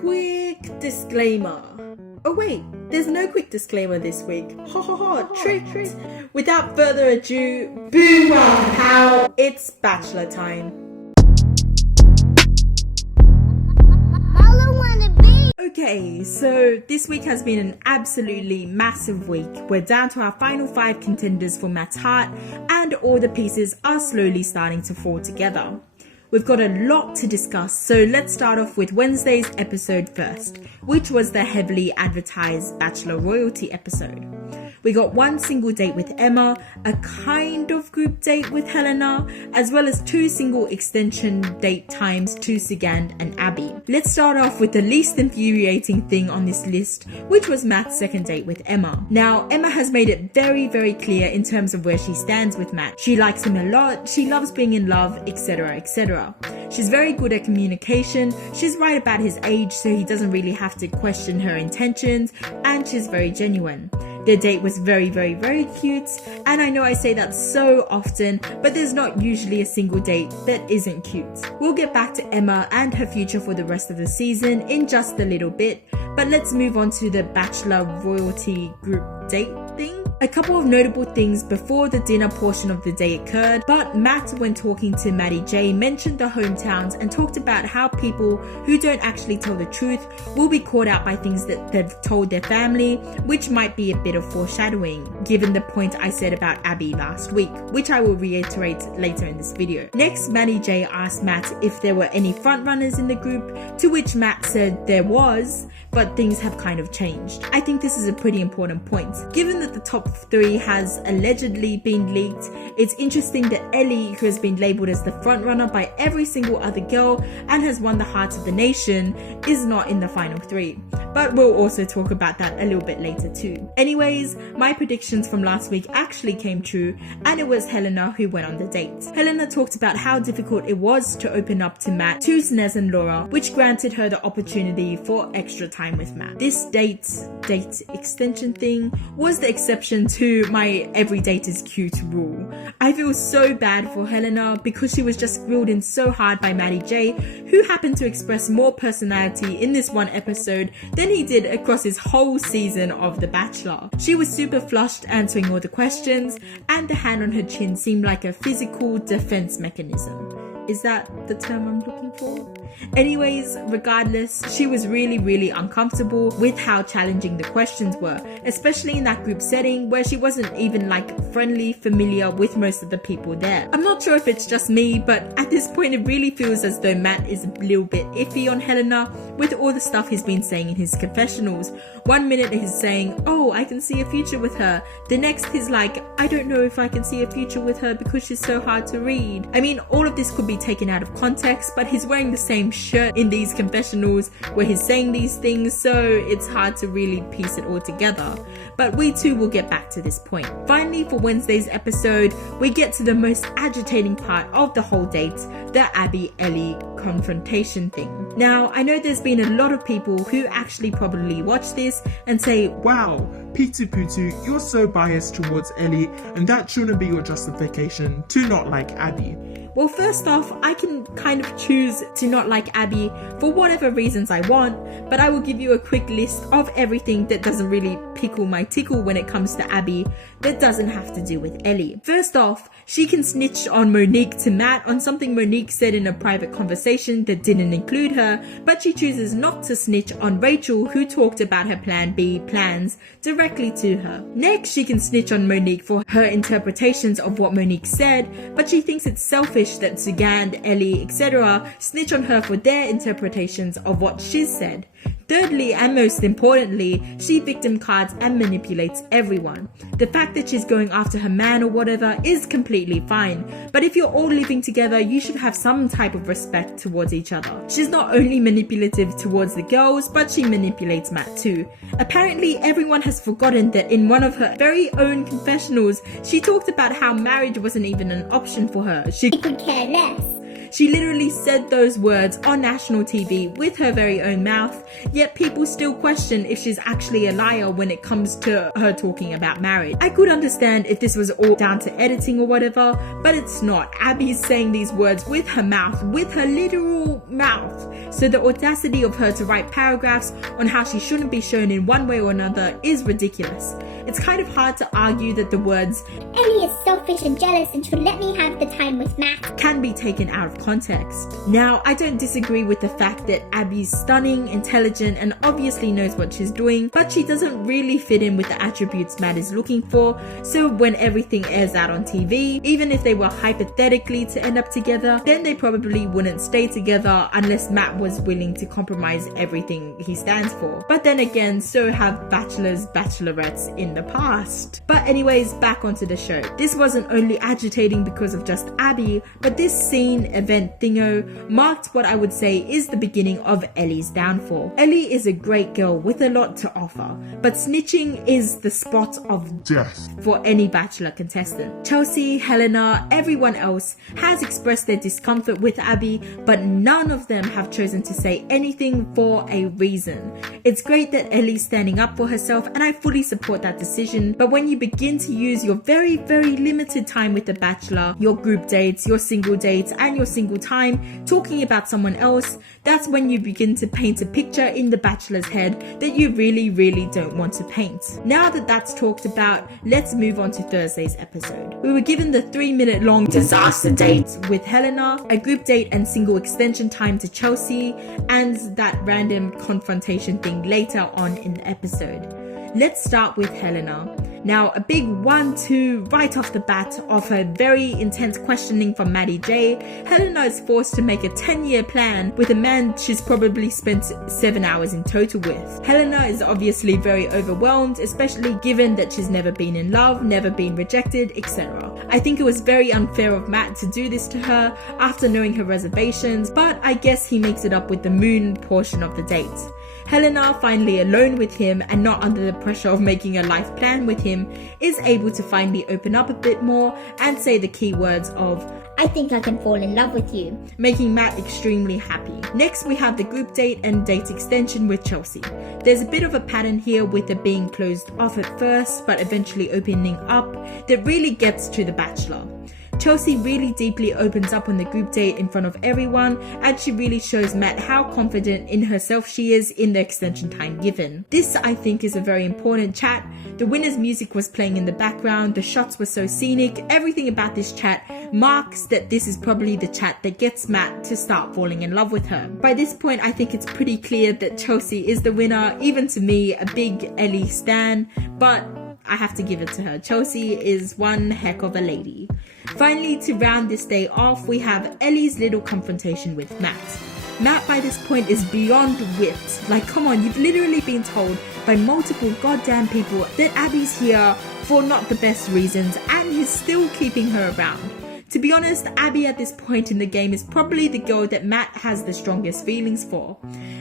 Quick disclaimer. Oh wait, there's no quick disclaimer this week. Ha ha ha, tricked. Without further ado, boom how it's Bachelor time. Okay, so this week has been an absolutely massive week. We're down to our final 5 contenders for Matt's heart, and all the pieces are slowly starting to fall together. We've got a lot to discuss, so let's start off with Wednesday's episode first, which was the heavily advertised Bachelor royalty episode. We got one single date with Emma, a kind of group date with Helena, as well as 2 single extension date times to Sigand and Abby. Let's start off with the least infuriating thing on this list, which was Matt's second date with Emma. Now, Emma has made it very, very clear in terms of where she stands with Matt. She likes him a lot, she loves being in love, etc, etc. She's very good at communication, she's right about his age so he doesn't really have to question her intentions, and she's very genuine. Their date was very, very, very cute, and I know I say that so often, but there's not usually a single date that isn't cute. We'll get back to Emma and her future for the rest of the season in just a little bit, but let's move on to the Bachelor royalty group date thing. A couple of notable things before the dinner portion of the day occurred, but Matt, when talking to Maddie J, mentioned the hometowns and talked about how people who don't actually tell the truth will be caught out by things that they've told their family, which might be a bit of foreshadowing, given the point I said about Abby last week, which I will reiterate later in this video. Next, Maddie J asked Matt if there were any frontrunners in the group, to which Matt said there was, but things have kind of changed. I think this is a pretty important point. Given that the top 3 has allegedly been leaked, it's interesting that Ellie, who has been labelled as the frontrunner by every single other girl and has won the hearts of the nation, is not in the final 3. But we'll also talk about that a little bit later too. Anyways, my predictions from last week actually came true, and it was Helena who went on the date. Helena talked about how difficult it was to open up to Matt, to Snez and Laura, which granted her the opportunity for extra time with Matt. This date extension thing was the exception to my every date is cute rule. I feel so bad for Helena because she was just grilled in so hard by Maddie J, who happened to express more personality in this one episode than he did across his whole season of The Bachelor. She was super flushed answering all the questions, and the hand on her chin seemed like a physical defense mechanism. Is that the term I'm looking for? Anyways, regardless, she was really, really uncomfortable with how challenging the questions were, especially in that group setting where she wasn't even friendly, familiar with most of the people there. I'm not sure if it's just me, but at this point it really feels as though Matt is a little bit iffy on Helena with all the stuff he's been saying in his confessionals. One minute he's saying, oh, I can see a future with her. The next he's like, I don't know if I can see a future with her because she's so hard to read. I mean, all of this could be taken out of context, but he's wearing the same shirt in these confessionals where he's saying these things, so it's hard to really piece it all together. But we too will get back to this point. Finally, for Wednesday's episode, we get to the most agitating part of the whole date, the Abby-Ellie confrontation thing. Now, I know there's been a lot of people who actually probably watch this and say, wow, Pitu Putu, you're so biased towards Ellie, and that shouldn't be your justification to not like Abby. Well, first off, I can kind of choose to not like Abby for whatever reasons I want, but I will give you a quick list of everything that doesn't really pickle my tickle when it comes to Abby that doesn't have to do with Ellie. First off, she can snitch on Monique to Matt on something Monique said in a private conversation that didn't include her, but she chooses not to snitch on Rachel, who talked about her Plan B plans directly to her. Next, she can snitch on Monique for her interpretations of what Monique said, but she thinks it's selfish that Sigand, Ellie, etc. snitch on her for their interpretations of what she's said. Thirdly, and most importantly, she victim cards and manipulates everyone. The fact that she's going after her man or whatever is completely fine, but if you're all living together, you should have some type of respect towards each other. She's not only manipulative towards the girls, but she manipulates Matt too. Apparently, everyone has forgotten that in one of her very own confessionals, she talked about how marriage wasn't even an option for her. She could care less. She literally said those words on national TV with her very own mouth, yet people still question if she's actually a liar when it comes to her talking about marriage. I could understand if this was all down to editing or whatever, but it's not. Abby's saying these words with her mouth, with her literal mouth. So the audacity of her to write paragraphs on how she shouldn't be shown in one way or another is ridiculous. It's kind of hard to argue that the words Ellie is selfish and jealous and should let me have the time with Matt can be taken out of context. Now, I don't disagree with the fact that Abby's stunning, intelligent, and obviously knows what she's doing, but she doesn't really fit in with the attributes Matt is looking for. So when everything airs out on TV, even if they were hypothetically to end up together, then they probably wouldn't stay together unless Matt was willing to compromise everything he stands for. But then again, so have bachelors, bachelorettes in the past. But anyways, back onto the show. This wasn't only agitating because of just Abby, but this scene, event thingo, marked what I would say is the beginning of Ellie's downfall. Ellie is a great girl with a lot to offer, but snitching is the spot of death for any bachelor contestant. Chelsea, Helena, everyone else has expressed their discomfort with Abby, but none of them have chosen to say anything for a reason. It's great that Ellie's standing up for herself, and I fully support that decision, but when you begin to use your very limited time with the bachelor, your group dates, your single dates, and your single time talking about someone else, that's when you begin to paint a picture in the bachelor's head that you really don't want to paint. Now that that's talked about, let's move on to Thursday's episode. We were given the 3-minute long disaster date with Helena, a group date and single extension time to Chelsea, and that random confrontation thing later on in the episode. Let's start with Helena. Now, a big 1-2 right off the bat of her very intense questioning from Maddie J. Helena is forced to make a 10-year plan with a man she's probably spent 7 hours in total with. Helena is obviously very overwhelmed, especially given that she's never been in love, never been rejected, etc. I think it was very unfair of Matt to do this to her after knowing her reservations, but I guess he makes it up with the moon portion of the date. Helena, finally alone with him and not under the pressure of making a life plan with him, is able to finally open up a bit more and say the key words of I think I can fall in love with you, making Matt extremely happy. Next, we have the group date and date extension with Chelsea. There's a bit of a pattern here with it being closed off at first but eventually opening up that really gets to the bachelor. Chelsea really deeply opens up on the group date in front of everyone, and she really shows Matt how confident in herself she is in the extension time given. This, I think, is a very important chat. The winner's music was playing in the background, the shots were so scenic, everything about this chat marks that this is probably the chat that gets Matt to start falling in love with her. By this point, I think it's pretty clear that Chelsea is the winner, even to me, a big Ellie stan, but I have to give it to her. Chelsea is one heck of a lady. Finally, to round this day off, we have Ellie's little confrontation with Matt. Matt by this point is beyond whipped. Like, come on, you've literally been told by multiple goddamn people that Abby's here for not the best reasons, and he's still keeping her around. To be honest, Abby at this point in the game is probably the girl that Matt has the strongest feelings for.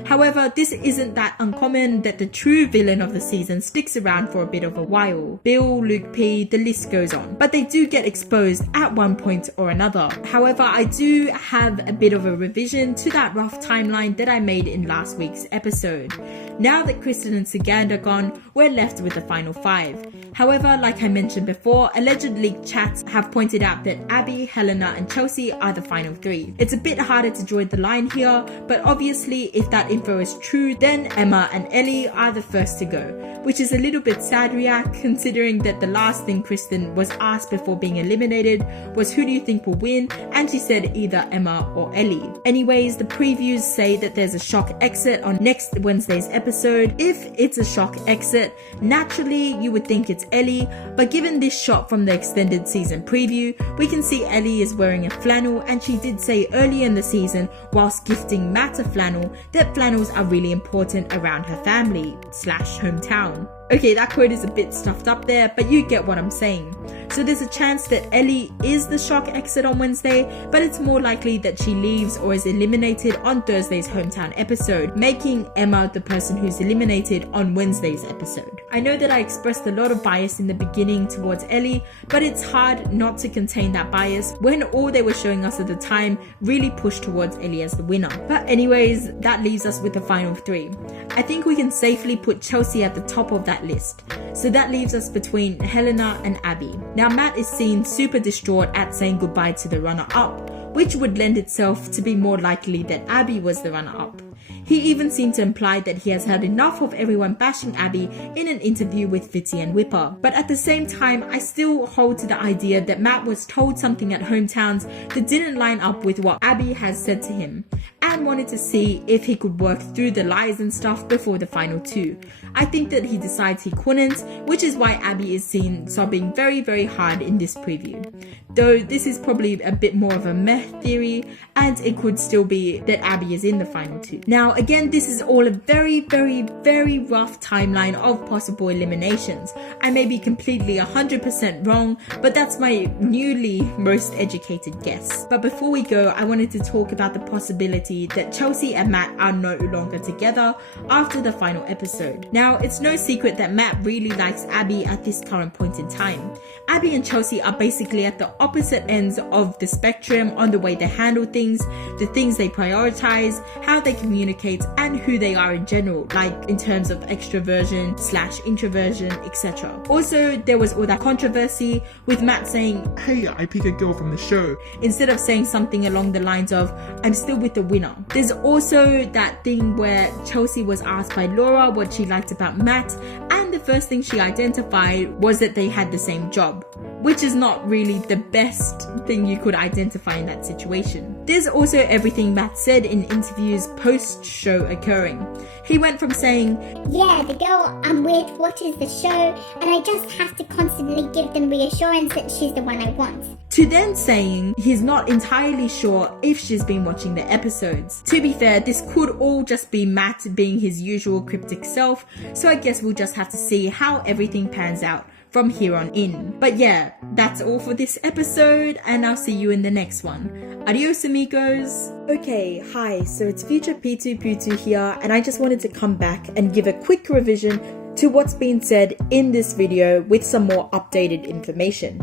However, this isn't that uncommon that the true villain of the season sticks around for a bit of a while. Bill, Luke P, the list goes on. But they do get exposed at one point or another. However, I do have a bit of a revision to that rough timeline that I made in last week's episode. Now that Kristen and Sagand are gone, we're left with the final 5. However, like I mentioned before, alleged leaked chats have pointed out that Abby, Helena and Chelsea are the final 3. It's a bit harder to draw the line here, but obviously if that info is true, then Emma and Ellie are the first to go, which is a little bit sad react considering that the last thing Kristen was asked before being eliminated was who do you think will win, and she said either Emma or Ellie. Anyways, the previews say that there's a shock exit on next Wednesday's episode. If it's a shock exit, naturally you would think it's Ellie, but given this shot from the extended season preview, we can see Ellie is wearing a flannel, and she did say earlier in the season whilst gifting Matt a flannel that flannels are really important around her family / hometown. Okay, that quote is a bit stuffed up there, but you get what I'm saying. So there's a chance that Ellie is the shock exit on Wednesday, but it's more likely that she leaves or is eliminated on Thursday's hometown episode, making Emma the person who's eliminated on Wednesday's episode. I know that I expressed a lot of bias in the beginning towards Ellie, but it's hard not to contain that bias when all they were showing us at the time really pushed towards Ellie as the winner. But anyways, that leaves us with the final 3. I think we can safely put Chelsea at the top of that list. So that leaves us between Helena and Abby. Now Matt is seen super distraught at saying goodbye to the runner-up, which would lend itself to be more likely that Abby was the runner-up. He even seemed to imply that he has had enough of everyone bashing Abby in an interview with Fitzy and Whipper. But at the same time, I still hold to the idea that Matt was told something at Hometowns that didn't line up with what Abby has said to him, and wanted to see if he could work through the lies and stuff before the final 2. I think that he decides he couldn't, which is why Abby is seen sobbing very, very hard in this preview. Though this is probably a bit more of a meh theory, and it could still be that Abby is in the final 2. Now again, this is all a very, very, very rough timeline of possible eliminations. I may be completely 100% wrong, but that's my newly most educated guess. But before we go, I wanted to talk about the possibility that Chelsea and Matt are no longer together after the final episode. Now, it's no secret that Matt really likes Abby at this current point in time. Abby and Chelsea are basically at the opposite ends of the spectrum on the way they handle things, the things they prioritize, how they communicate, and who they are in general, like in terms of extroversion/introversion, etc. Also, there was all that controversy with Matt saying, "Hey, I pick a girl from the show," instead of saying something along the lines of, "I'm still with the winner." There's also that thing where Chelsea was asked by Laura what she liked about Matt, and the first thing she identified was that they had the same job, which is not really the best thing you could identify in that situation. There's also everything Matt said in interviews post-show occurring. He went from saying, "Yeah, the girl I'm with watches the show, and I just have to constantly give them reassurance that she's the one I want," to then saying he's not entirely sure if she's been watching the episodes. To be fair, this could all just be Matt being his usual cryptic self, so I guess we'll just have to see how everything pans out from here on in. But yeah, that's all for this episode, and I'll see you in the next one. Adios amigos! Okay, hi, so it's future P2 here, and I just wanted to come back and give a quick revision to what's been said in this video with some more updated information.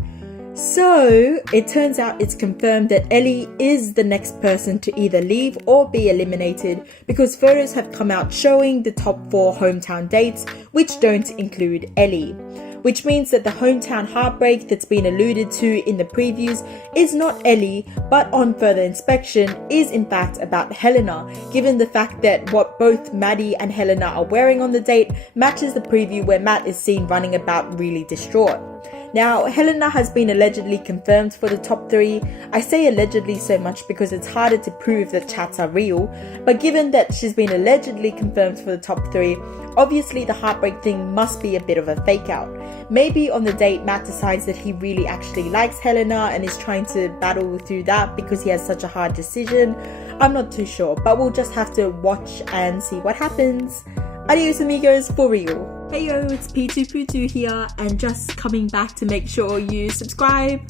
So, it turns out it's confirmed that Ellie is the next person to either leave or be eliminated, because photos have come out showing the top 4 hometown dates, which don't include Ellie. Which means that the hometown heartbreak that's been alluded to in the previews is not Ellie, but on further inspection is in fact about Helena, given the fact that what both Maddie and Helena are wearing on the date matches the preview where Matt is seen running about really distraught. Now, Helena has been allegedly confirmed for the top 3. I say allegedly so much because it's harder to prove that chats are real, but given that she's been allegedly confirmed for the top 3, obviously the heartbreak thing must be a bit of a fake out. Maybe on the date Matt decides that he really actually likes Helena and is trying to battle through that because he has such a hard decision. I'm not too sure, but we'll just have to watch and see what happens. Adios amigos, for real. Hey yo, it's P2 here, and just coming back to make sure you subscribe.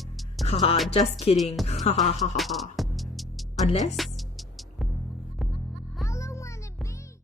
Haha, just kidding. Haha. Unless